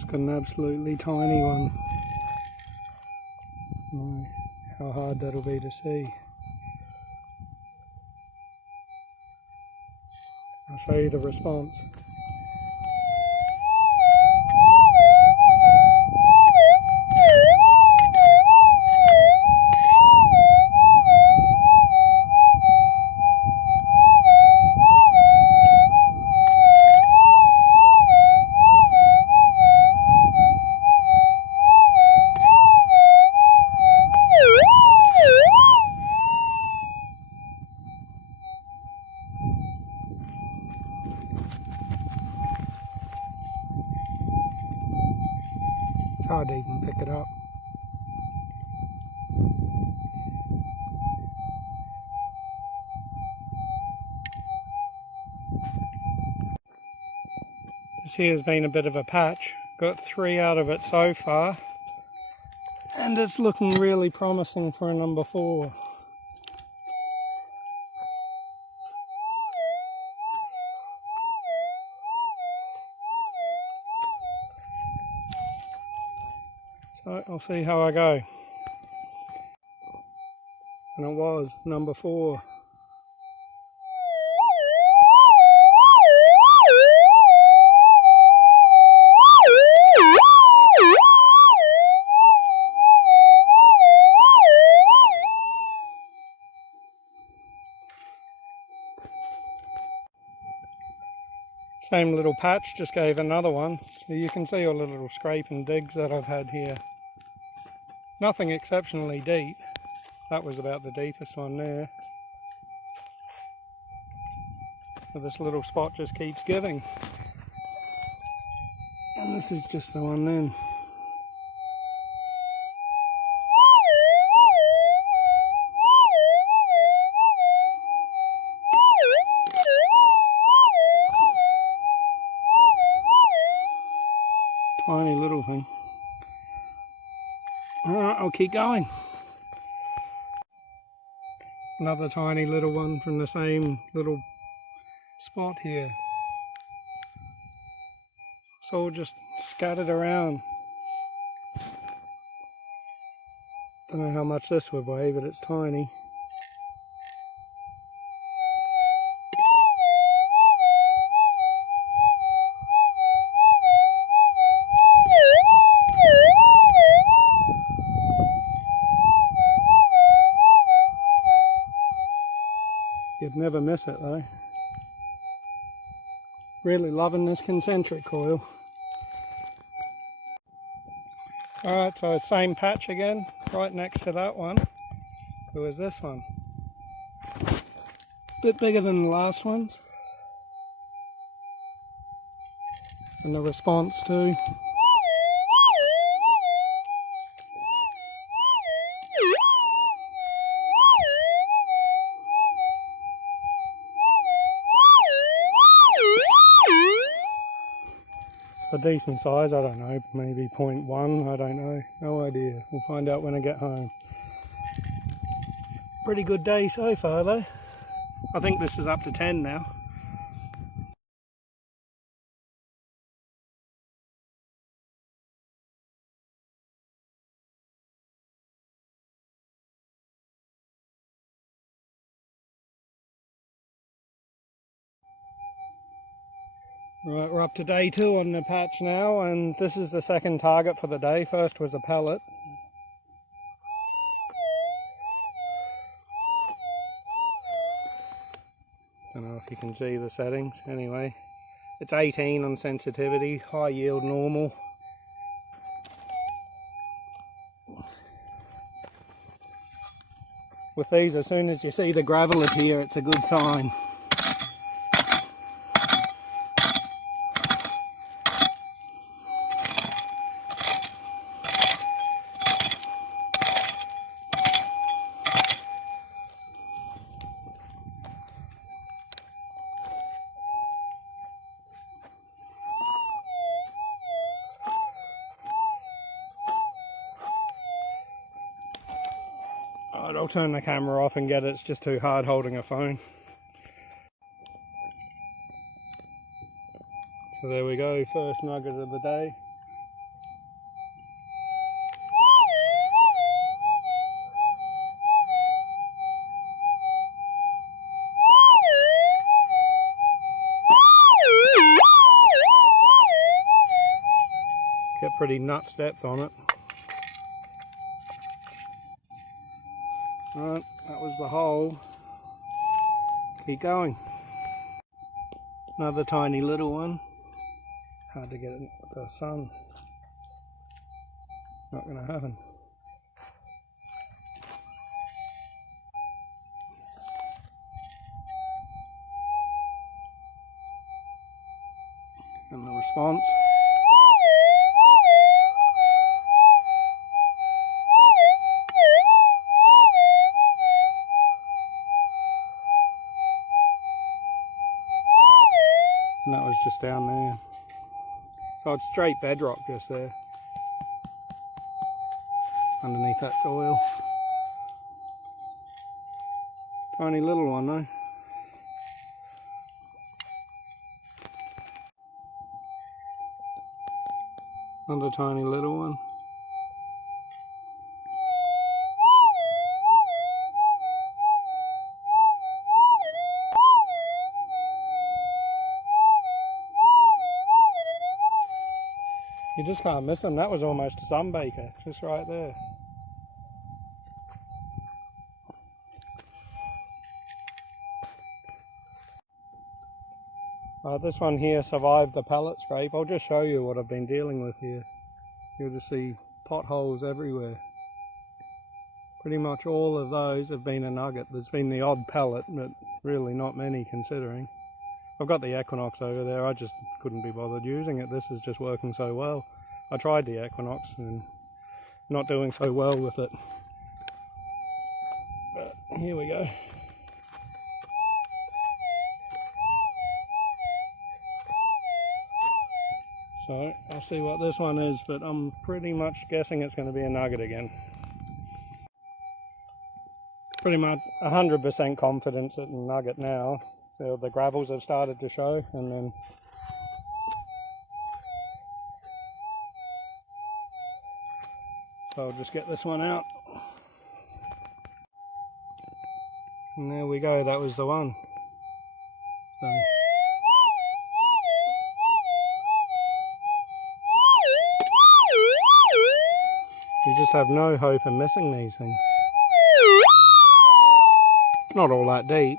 It's got an absolutely tiny one. Oh, how hard that'll be to see. I'll show you the response. It's hard to even pick it up. This here's been a bit of a patch. Got 3 out of it so far. And it's looking really promising for a number 4. So I'll see how I go. And it was number 4. Same little patch, just gave another one. So you can see all the little scrape and digs that I've had here. Nothing exceptionally deep. That was about the deepest one there. But this little spot just keeps giving. And this is just the one then. Tiny little thing. Alright, I'll keep going. Another tiny little one from the same little spot here. It's all just scattered around. Don't know how much this would weigh, but it's tiny. You'd never miss it though. Really loving this concentric coil. Alright, so same patch again, right next to that one. Who is this one? Bit bigger than the last ones. And the response too. A decent size, I don't know, maybe 0.1, I don't know, no idea. We'll find out when I get home. Pretty good day so far though. I think this is up to 10 now. Right, we're up to day 2 on the patch now, and this is the second target for the day. First was a pellet. Don't know if you can see the settings. Anyway, it's 18 on sensitivity, high yield normal. With these, as soon as you see the gravel appear, it's a good sign. I'll turn the camera off and get it, it's just too hard holding a phone. So there we go, first nugget of the day. Get pretty nuts depth on it. Alright, that was the hole. Keep going. Another tiny little one. Hard to get it with the sun. Not going to happen. And the response. And that was just down there. So it's straight bedrock just there. Underneath that soil. Tiny little one though. Another tiny little one. You just can't miss them. That was almost a sunbaker, just right there. This one here survived the pellet scrape. I'll just show you what I've been dealing with here. You'll just see potholes everywhere. Pretty much all of those have been a nugget. There's been the odd pellet, but really not many considering. I've got the Equinox over there. I just couldn't be bothered using it. This is just working so well. I tried the Equinox and not doing so well with it. But here we go. So I'll see what this one is, but I'm pretty much guessing it's going to be a nugget again. Pretty much 100% confidence it's a nugget now. So the gravels have started to show, and then so I'll just get this one out. And there we go, that was the one. So you just have no hope of missing these things. Not all that deep,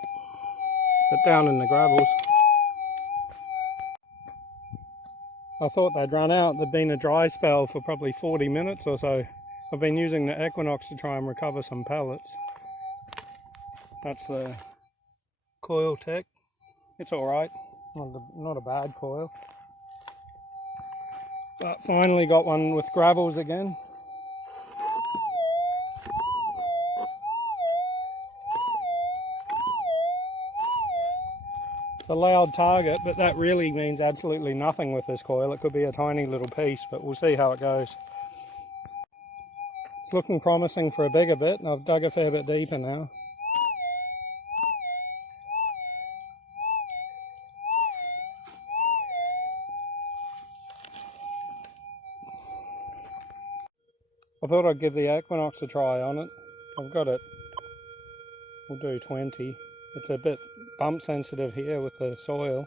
but down in the gravels. I thought they'd run out. There'd been a dry spell for probably 40 minutes or so. I've been using the Equinox to try and recover some pellets. That's the coil tech. It's alright, not a bad coil. But finally got one with gravels again. It's a loud target, but that really means absolutely nothing with this coil. It could be a tiny little piece, but we'll see how it goes. It's looking promising for a bigger bit, and I've dug a fair bit deeper now. I thought I'd give the Equinox a try on it. I've got it, we'll do 20. It's a bit bump sensitive here with the soil.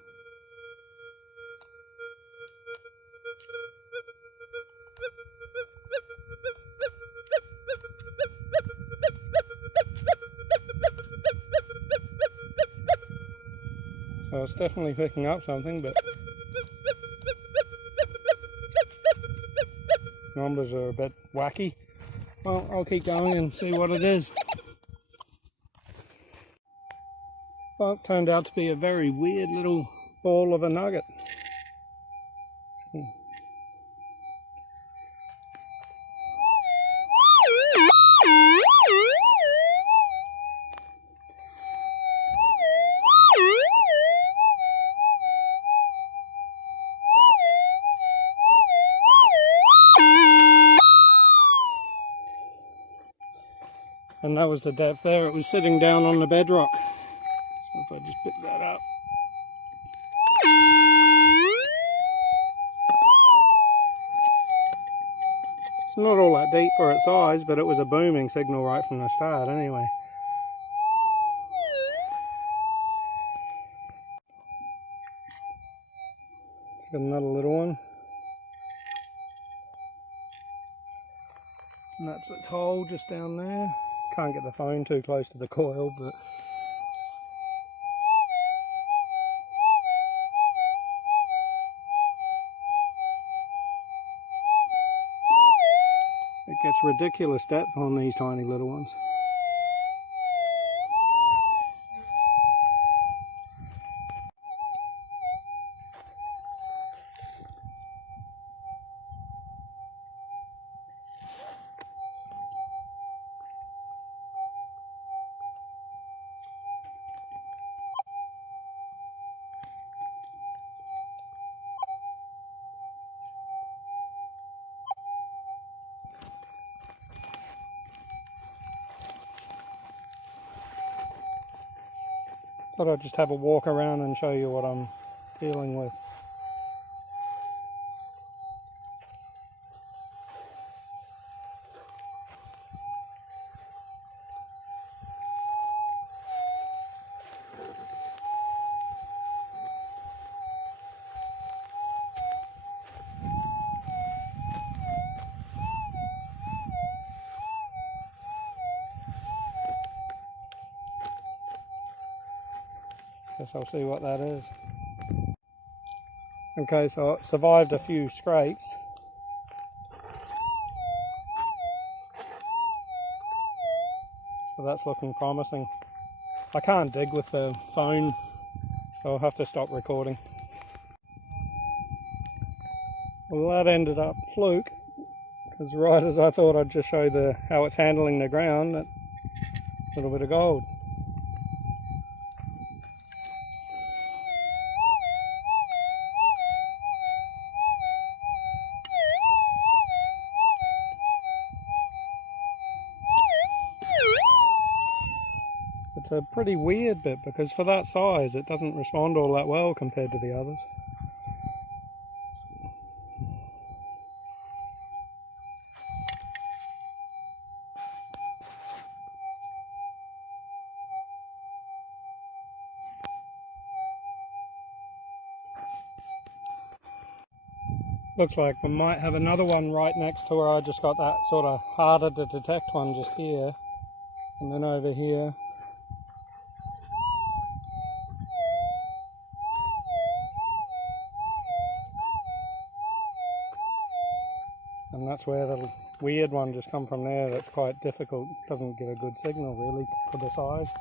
So it's definitely picking up something, but numbers are a bit wacky. Well, I'll keep going and see what it is. Well, it turned out to be a very weird little ball of a nugget. And that was the depth there. It was sitting down on the bedrock. So if I just pick that up. It's not all that deep for its size, but it was a booming signal right from the start anyway. It's got another little one. And that's its hole just down there. Can't get the phone too close to the coil, but it gets ridiculous depth on these tiny little ones. Thought I'd just have a walk around and show you what I'm dealing with. Guess I'll see what that is. Okay, so it survived a few scrapes. So that's looking promising. I can't dig with the phone, so I'll have to stop recording. Well, that ended up fluke, because right as I thought I'd just show how it's handling the ground, that little bit of gold. It's a pretty weird bit because for that size it doesn't respond all that well compared to the others. Looks like we might have another one right next to where I just got that sort of harder to detect one just here, and then over here. And that's where the weird one just come from there. That's quite difficult. Doesn't get a good signal really for the size.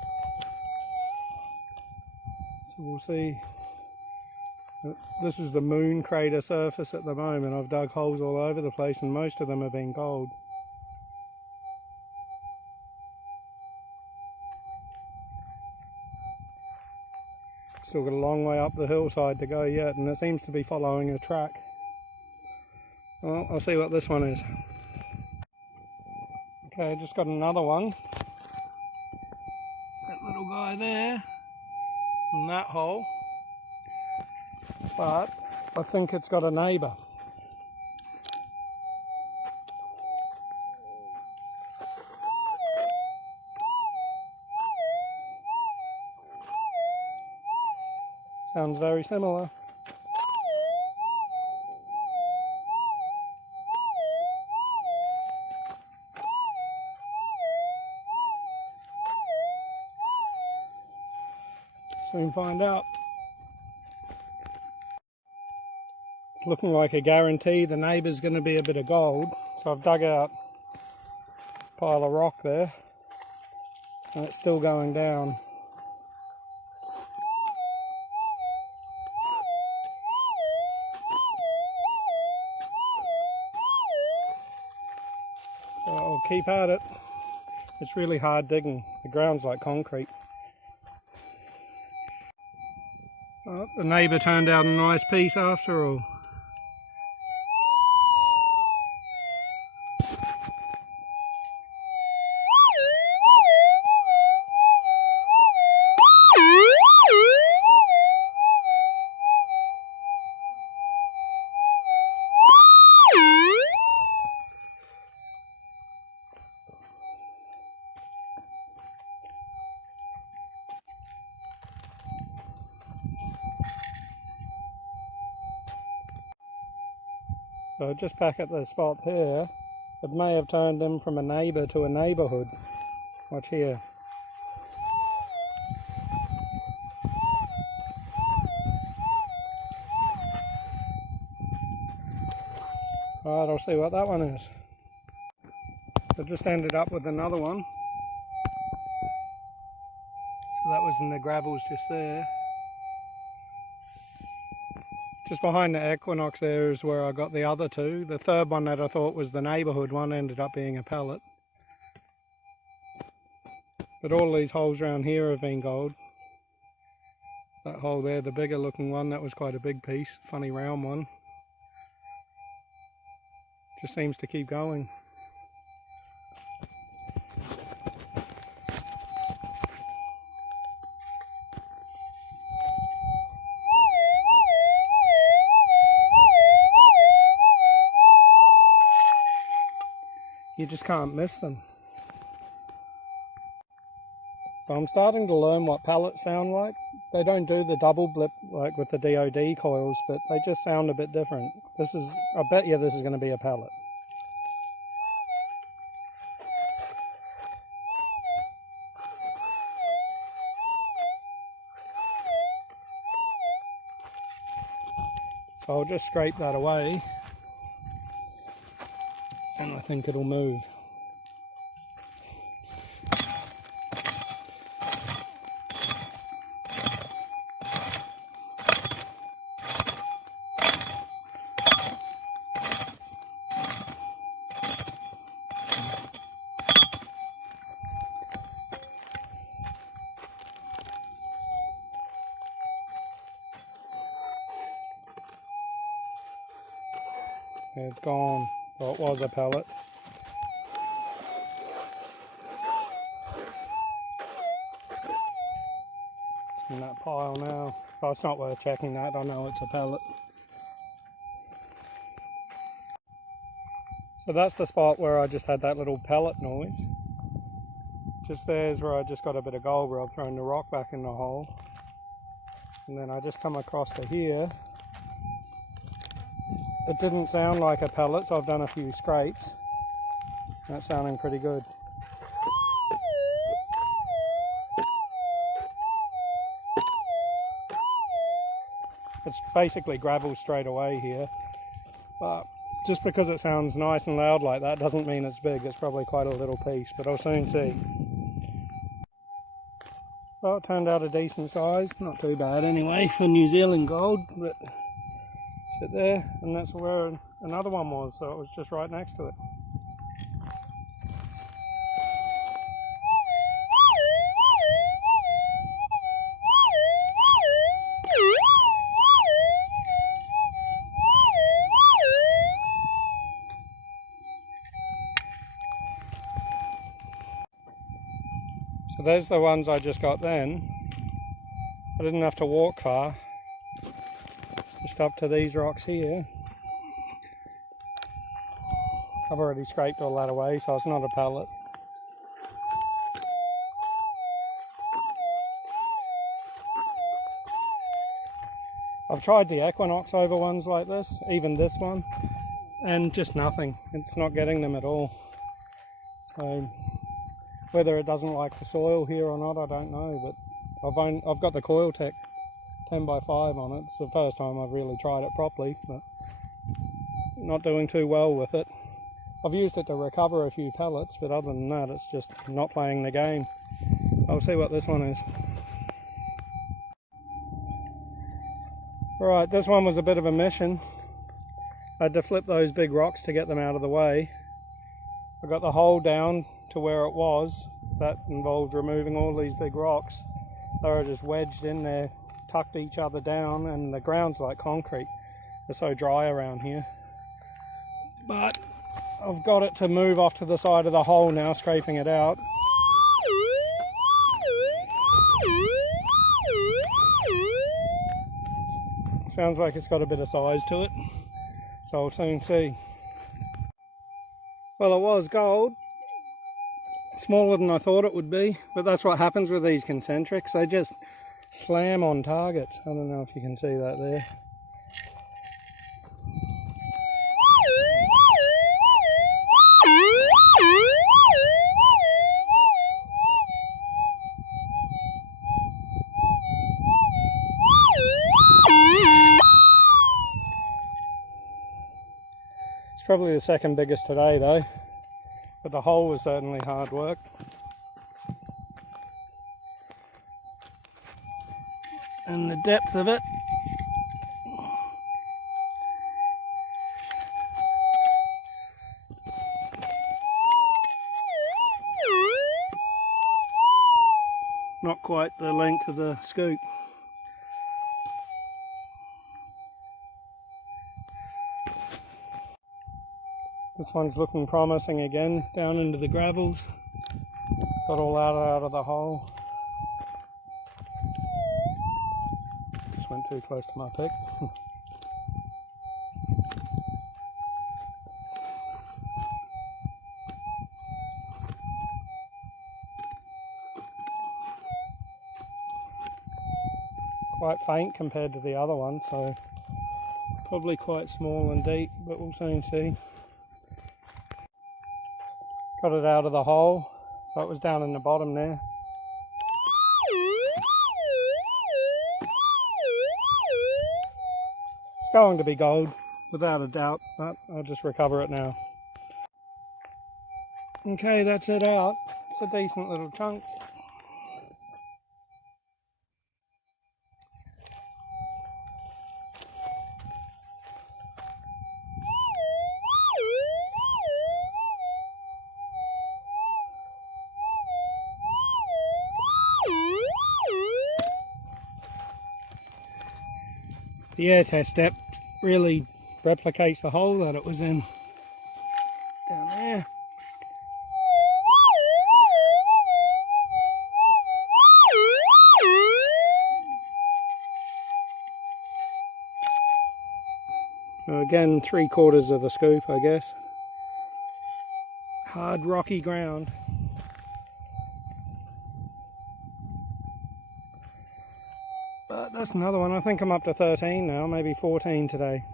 So we'll see. This is the moon crater surface at the moment. I've dug holes all over the place and most of them have been gold. Still got a long way up the hillside to go yet, and it seems to be following a track. Well, I'll see what this one is. Okay, just got another one. That little guy there, in that hole. But I think it's got a neighbour. Sounds very similar. Soon find out. It's looking like a guarantee the neighbour's going to be a bit of gold. So I've dug out a pile of rock there and it's still going down. So I'll keep at it. It's really hard digging. The ground's like concrete. Oh, the neighbour turned out a nice piece after all. So just back at the spot here, It may have turned him from a neighbour to a neighbourhood. Watch here. Alright, I'll see what that one is. I just ended up with another one. So that was in the gravels just there. Just behind the Equinox there is where I got the other two. The third one that I thought was the neighbourhood one ended up being a pellet. But all these holes around here have been gold. That hole there, the bigger looking one, that was quite a big piece, funny round one. Just seems to keep going. You just can't miss them. So I'm starting to learn what pellets sound like. They don't do the double blip like with the DOD coils, but they just sound a bit different. I bet you this is going to be a pellet. So I'll just scrape that away, and I think it'll move. It's gone. Well, it was a pellet. It's in that pile now. So it's not worth checking that. I know it's a pellet. So that's the spot where I just had that little pellet noise. Just there's where I just got a bit of gold where I've thrown the rock back in the hole. And then I just come across to here. It didn't sound like a pellet, so I've done a few scrapes. That's sounding pretty good. It's basically gravel straight away here, but just because it sounds nice and loud like that doesn't mean it's big. It's probably quite a little piece, but I'll soon see. Well, it turned out a decent size, not too bad anyway for New Zealand gold, but sit there, and that's where another one was, so it was just right next to it. So there's the ones I just got then. I didn't have to walk far. Just up to these rocks here. I've already scraped all that away, so it's not a pellet. I've tried the Equinox over ones like this, even this one, and just nothing. It's not getting them at all. So whether it doesn't like the soil here or not, I don't know, but I've got the coil tech 10x5 on it. It's the first time I've really tried it properly, but not doing too well with it. I've used it to recover a few pellets, but other than that, it's just not playing the game. I'll see what this one is. Alright, this one was a bit of a mission. I had to flip those big rocks to get them out of the way. I got the hole down to where it was. That involved removing all these big rocks. They were just wedged in there, tucked each other down, and the ground's like concrete. It's so dry around here. But I've got it to move off to the side of the hole now, scraping it out. Sounds like it's got a bit of size to it, so I'll soon see. Well, it was gold. Smaller than I thought it would be, but that's what happens with these concentrics. They just slam on targets. I don't know if you can see that there. probably the second biggest today though, but the hole was certainly hard work. And the depth of it, not quite the length of the scoop. This one's looking promising again, down into the gravels. Got all out of the hole. Just went too close to my pick. Quite faint compared to the other one, so probably quite small and deep, but we'll soon see. Got it out of the hole, so it was down in the bottom there. It's going to be gold, without a doubt, but I'll just recover it now. Okay, that's it out. It's a decent little chunk. The air test step really replicates the hole that it was in down there. So again, 3/4 of the scoop, I guess. Hard rocky ground. But that's another one. I think I'm up to 13 now, maybe 14 today.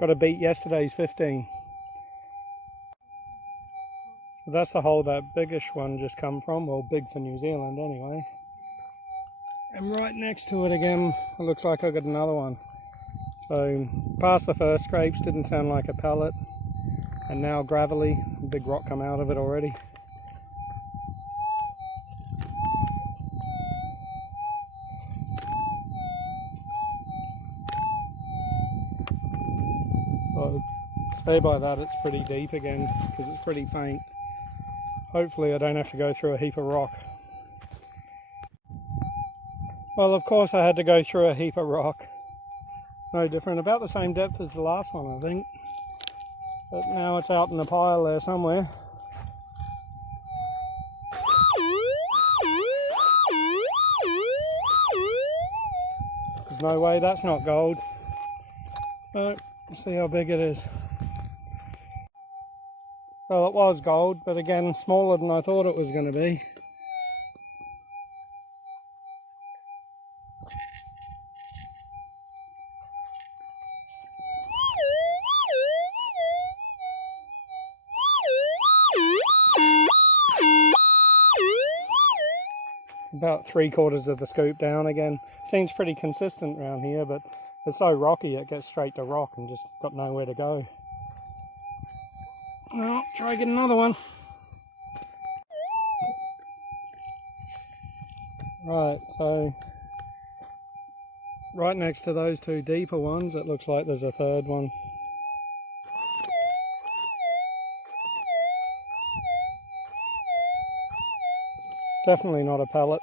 Got to beat yesterday's 15. So that's the hole that biggish one just come from, well, big for New Zealand anyway. And right next to it again, it looks like I got another one. So past the first scrapes, didn't sound like a pellet, and now gravelly, big rock come out of it already. So say by that it's pretty deep again, because it's pretty faint. Hopefully I don't have to go through a heap of rock. Well, of course I had to go through a heap of rock. No different, about the same depth as the last one I think. But now it's out in the pile there somewhere. There's no way that's not gold. But let's see how big it is. Well, it was gold, but again, smaller than I thought it was going to be. About 3/4 of the scoop down again. Seems pretty consistent around here, but it's so rocky it gets straight to rock and just got nowhere to go. Well, try get another one. Right, so right next to those two deeper ones, it looks like there's a third one. Definitely not a pellet.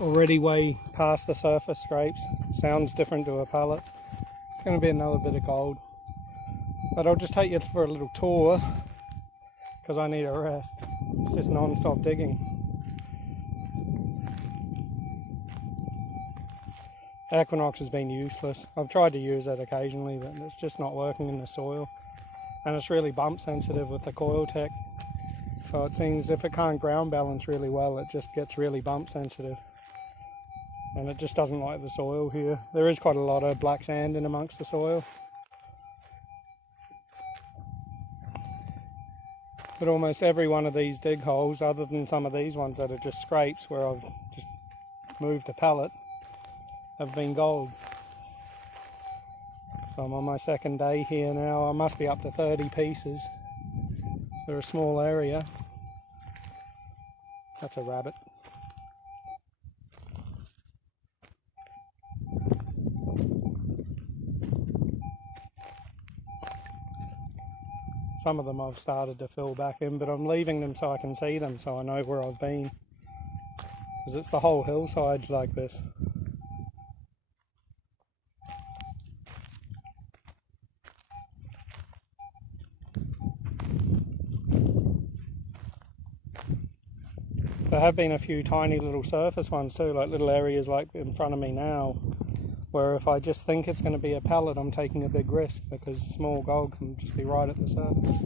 Already way past the surface scrapes. Sounds different to a pellet. It's going to be another bit of gold. But I'll just take you for a little tour because I need a rest. It's just non-stop digging. Equinox has been useless. I've tried to use it occasionally, but it's just not working in the soil. And it's really bump sensitive with the coil tech. So it seems if it can't ground balance really well, it just gets really bump sensitive. And it just doesn't like the soil here. There is quite a lot of black sand in amongst the soil. But almost every one of these dig holes, other than some of these ones that are just scrapes where I've just moved a pellet, have been gold. So I'm on my second day here now. I must be up to 30 pieces. They're a small area. That's a rabbit. Some of them I've started to fill back in, but I'm leaving them so I can see them, so I know where I've been. Because it's the whole hillside's like this. There have been a few tiny little surface ones too, like little areas like in front of me now, where if I just think it's going to be a pellet, I'm taking a big risk, because small gold can just be right at the surface.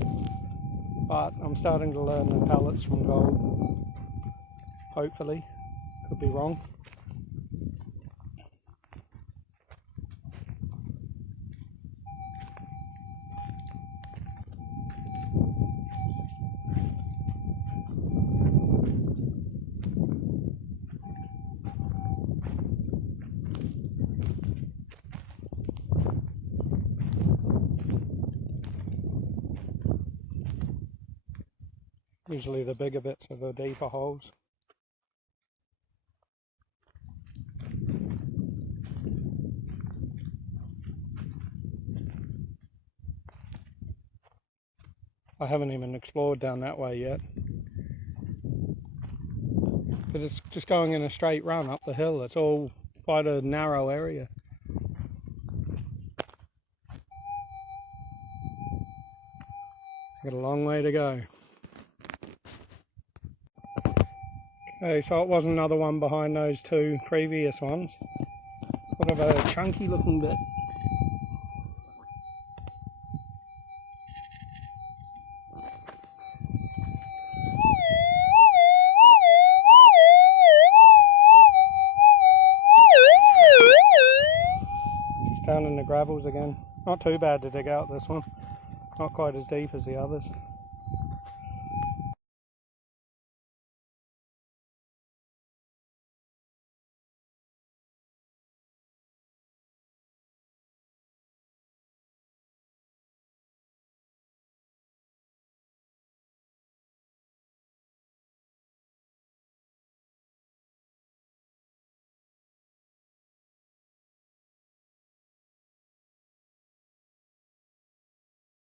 But I'm starting to learn the pellets from gold, hopefully. Could be wrong. Usually the bigger bits are the deeper holes. I haven't even explored down that way yet. But it's just going in a straight run up the hill. It's all quite a narrow area. Got a long way to go. Okay, so it was another one behind those two previous ones. Sort of a chunky looking bit. Just down in the gravels again. Not too bad to dig out this one. Not quite as deep as the others.